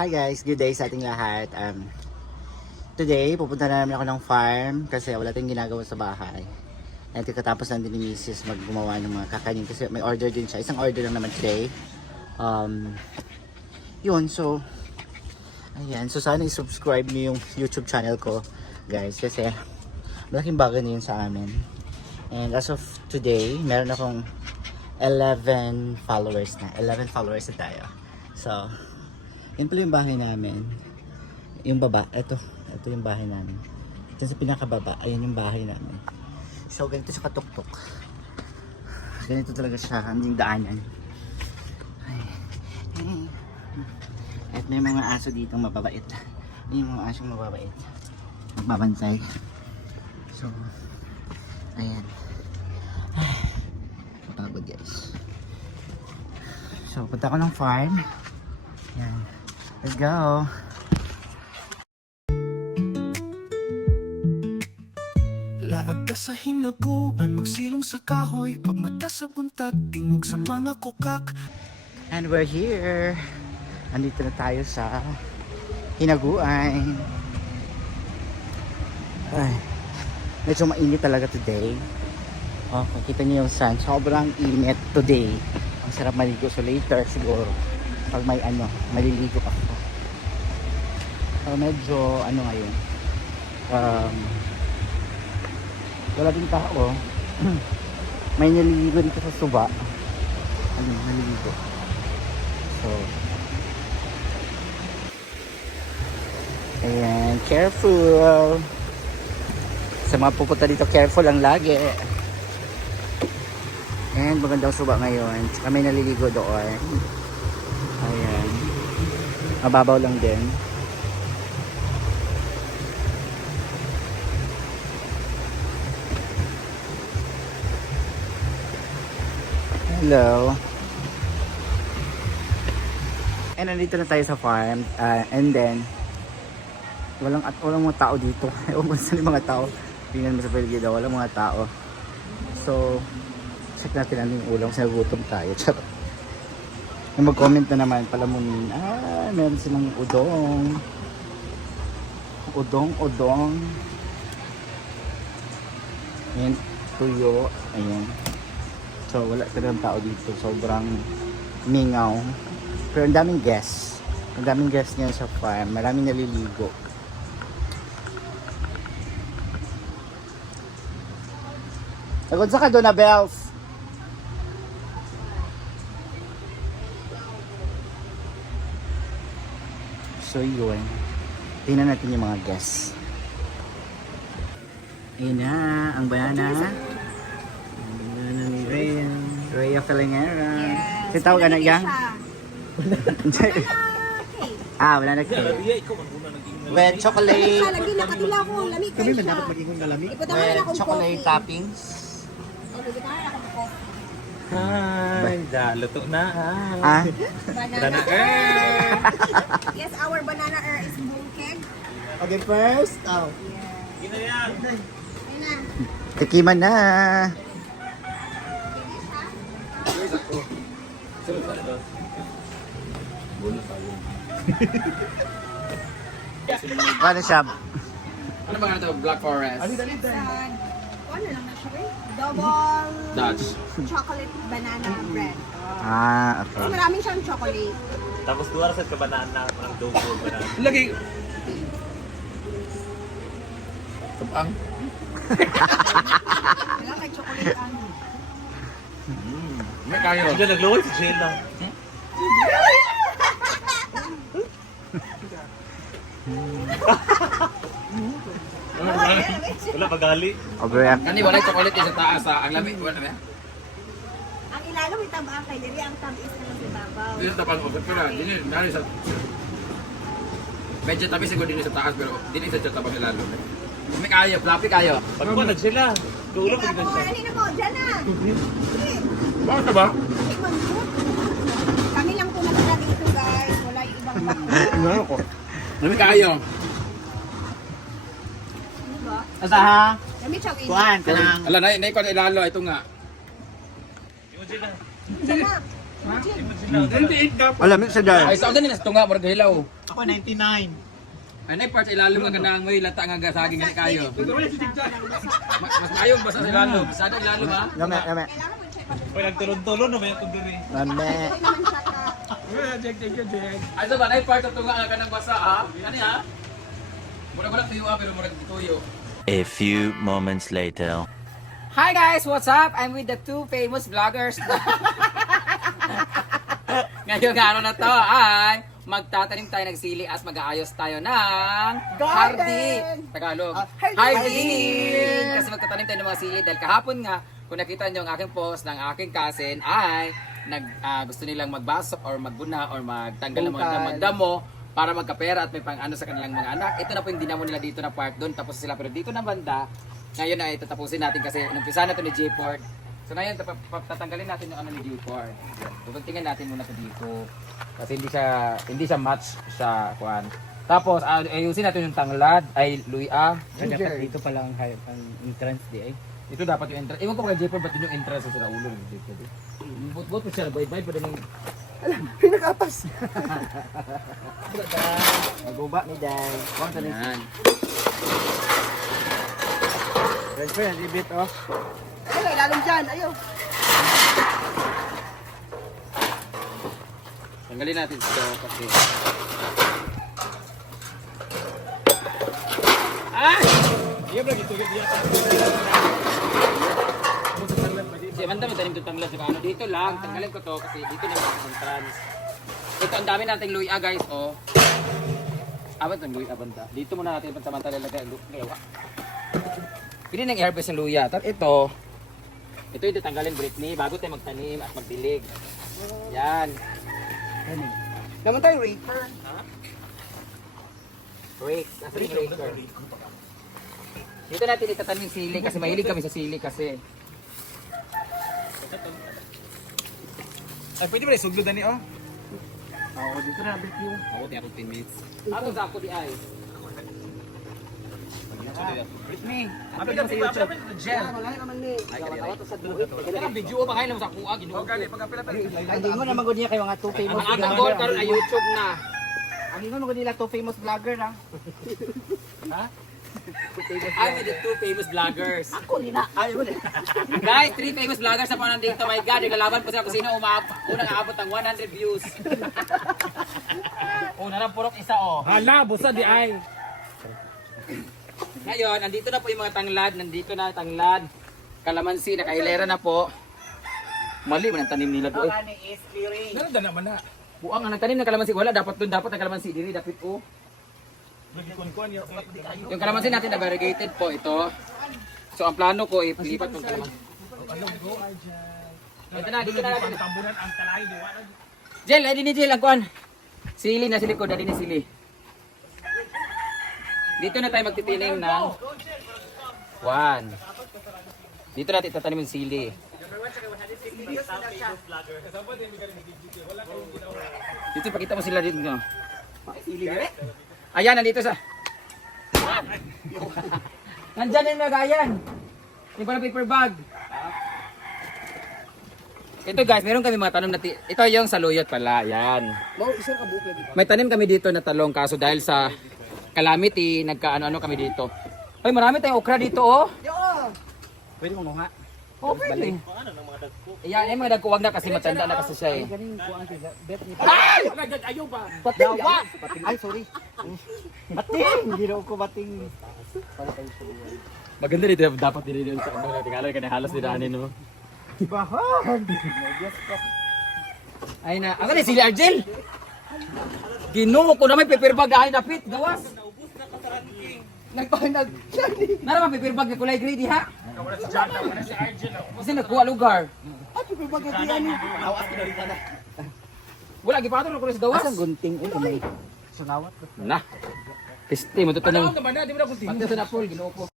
Hi guys, good day sa ating lahat. Today, pupunta na namin ako ng farm kasi wala tayong ginagawa sa bahay. And katapos lang din ni Mrs. maggumawa ng mga kakanin kasi may order din siya. Isang order lang naman today. Yun, so ayan, so sana i-subscribe niyo yung YouTube channel ko, guys, kasi malaking bagay na yun sa amin. And as of today, meron akong 11 followers na. 11 followers na tayo. So, yun pala yung bahay namin. Yung baba, ito yung bahay namin. Ito sa pinakababa, ayan yung bahay namin. So, ganito siya katuktok. Ganito talaga siya, yung daanan. Ay. At may mga aso dito mababait. Yung mga asong mababait. Magbabantay. So, ayan. Mapagod guys. So, punta ko ng farm. Ayan. Let's go! Laag ka sa hinaguan, magsilong sa kahoy, pagmata sa buntag, tingog sa mga kukak. And we're here! Andito na tayo sa hinaguan. Ay, medyo mainit talaga today. Oh, makikita niyo yung sun. Sobrang init today. Ang sarap maligo. So later siguro, pag may maliligo ako. Medyo ngayon. Wala din tao. May naliligo dito sa suba. Naliligo. So, ayan, careful. Sa mga pupunta dito, careful lang lagi. And magandang suba ngayon. Tsaka may naliligo doon. Ayan. Mababaw lang din. Hello. And nandito na tayo sa farm. And then, walang mga tao dito. Ewan ko saan yung mga tao. Tingnan mo sa paligid daw, walang mga tao. So, check natin ano yung ulam kasi nagutom tayo. Charot. Yung mag-comment na naman, palamunin. Meron silang udong. Udong. Ayan, tuyo. Ayan. So, wala talagang tao dito. Sobrang mingaw. Pero ang daming guests. Ang daming guests ngayon sa farm. Maraming naliligo. Tagod sa ka doon na bells. So yun. Tingnan natin yung mga guests. Ayun na, ang banana. Ang banana ni Rhea Falangera. Yes. Sitaw ka na yan? Wala na cake. With chocolate. Lagi na katila ko, lamig kayo siya. Dapat maging lamig. With chocolate toppings. Hi, luto na. Banana Earth. Yes, our banana is mooncake. Okay, first. Gina yan. Ayun na. Tikiman na. Ano siya? Ano ba nga ito? Black Forest? Ano lang na siya eh? Double Dutch. chocolate banana bread. Okay. So, maraming siyang chocolate. Tapos duwara sa kabanana ng dogo banana. Lagi. Sabang. Wala kay chocolate ano. May kayo. Hindi nagluwag si Jill lang. Wala pagali. Overreact. Kani wala chocolate sa taas ha. Ang lamig wala na. Ang ilalim may tabang kay diri ang tamis na sa babaw. Dito sa pang open pero dili dali sa medyo tabi siguro dito sa taas pero dili sa tabang lalo. May kayo, fluffy kayo. Pag mo nagsila. Tulog Ikaw pag mo, siya. ano na mo, dyan na. Bakit ba? Tikman mo. Kami lang po natala dito guys. Wala yung ibang bangko. ko. May kayo. Ano ba? Asa ha? Kami siya win. Kuhan ka lang. Ala na ko ilalo ito nga. Yung Jill lang. Dyan na. Alam sa dyan. Ay, sa ganin, tunga, murag hilaw. Ako 99. Ano yung parts ilalom nga ganang may lata nga gasaging ganit kayo. Mas maayong basta sa ilalom. Sada ilalom ha. Lame, lame. Uy, nagtulon-tulon na may itong diri. Lame. Ay, sa ba, na yung part ng tunga nga ganang basa ha? Ano ha? Murag-murag tuyo ha, pero murag tuyo. A few moments later. Hi guys, what's up? I'm with the two famous vloggers. Ngayon nga ano na to ay magtatanim tayo ng sili as mag-aayos tayo ng hardi. Tagalog. Hardin! Kasi magtatanim tayo ng mga sili dahil kahapon nga kung nakita nyo ang aking post ng aking cousin ay gusto nilang magbasok or magbuna or magtanggal ng mga magdamo para magkapera at may pang-ano sa kanilang mga anak. Ito na po yung dinamo nila dito na part doon tapos sila pero dito na banda. Ngayon ay tatapusin natin kasi umpisa na ito ni J-Port. So ngayon tatanggalin natin yung ano ni J-Port. Tugtingin natin muna ito dito. Kasi hindi siya match sa kuan. Tapos ayusin natin yung tanglad ay luya. Dapat dito pa lang ang entrance di ay. Ito dapat yung entrance. Ewan ko kay J-Port ba't yun yung entrance sa ulo ni J-Port. Bot po siya bayad pa din yung Pinakapas. Maguba ni Day. Kuwan sa yan. transfer ang ibit oh. Wala, ilalim dyan. Ayaw. Tanggalin natin ito kasi kasi man dami tanim itong tanglad sa ano dito lang, tanggalin ko to kasi dito na yung entrance. Ito ang dami nating luya guys oh. Abot ng luya banda. Dito muna natin pansamantala lagay ang luya. Pili nang i-harvest yung luya. Tapos ito yung tatanggalin Britney bago tayo magtanim at magdilig. Yan. Naman tayo raper. Rake. Nasa yung raker. Dito natin itatanim yung sili kasi mahilig kami sa sili kasi. Ay, pwede ba yung suglo dani oh? Oo, dito na nabit yung. Oo, di ako 10 minutes. Ako sa ako di ay. Britney. Ano ka sa YouTube? Gel. Wala naman ni. Kaya video o bakain naman sa kuha, ginuo. Hindi mo na magod niya kayo nga two famous Ang agor karon ay YouTube na. Ang mo magod nila two famous vlogger na. I'm with the two famous vloggers. Ako nila. Ayaw mo na. Guys, 3 famous vloggers na po nandito. My God, naglalaban po sila kung sino unang aabot ng 100 views. Una lang purok isa oh. Hala, busa di ay. Ngayon, nandito na po yung mga tanglad. Nandito na tanglad. Kalamansi, nakailera na po. Mali man ang tanim nila doon. Meron na naman na. Buang ang nagtanim ng kalamansi. Wala, dapat doon. Dapat ang kalamansi. Diri, dapat oh. Nagikuan yun. Yung kalamansi natin na variegated po ito. So, ang plano ko, ilipat ng kalamansi. Ito na, dito na natin. Tambunan ang kalay di wala. Jel, ay ni Jel, ang kuhan. Sili na sili ko, dali na sili. Dito na tayo magtitining ng 1. Dito natin tatanim yung sili. Dito, pakita mo sila dito. No? Ayan, nandito sa... Nandyan yung nagayan. Yung parang paper bag. Ito guys, meron kami mga tanom na ito yung saluyot pala, yan. May tanim kami dito na talong kaso dahil sa calamity, nagkaano-ano kami dito. Ay, marami tayong okra dito oh. Pwede mo nga. Oh, pwede. Yan, yung mga nagkuwag na kasi matanda na kasi siya eh. Ayaw ba? Bating. Ay, sorry. Bating. Hindi na ako bating. Maganda dito, dapat din sa ano, tingala ka na halos dinaanin no. Bahan. Ay na, ako na sili Argel. Ginoo ko na may paper bag ay dapit, gawas. Nagpahinag. Nara man paper bag na kulay gray diha. Kasi nagkuha lugar. At yung bagay diyan ni. Wala gipatong ko sa gawas. Asang gunting eh may sungawat. Na. Piste mo to tanong. Naman na, di mo na kunti. Pati sa napol ginoo ko.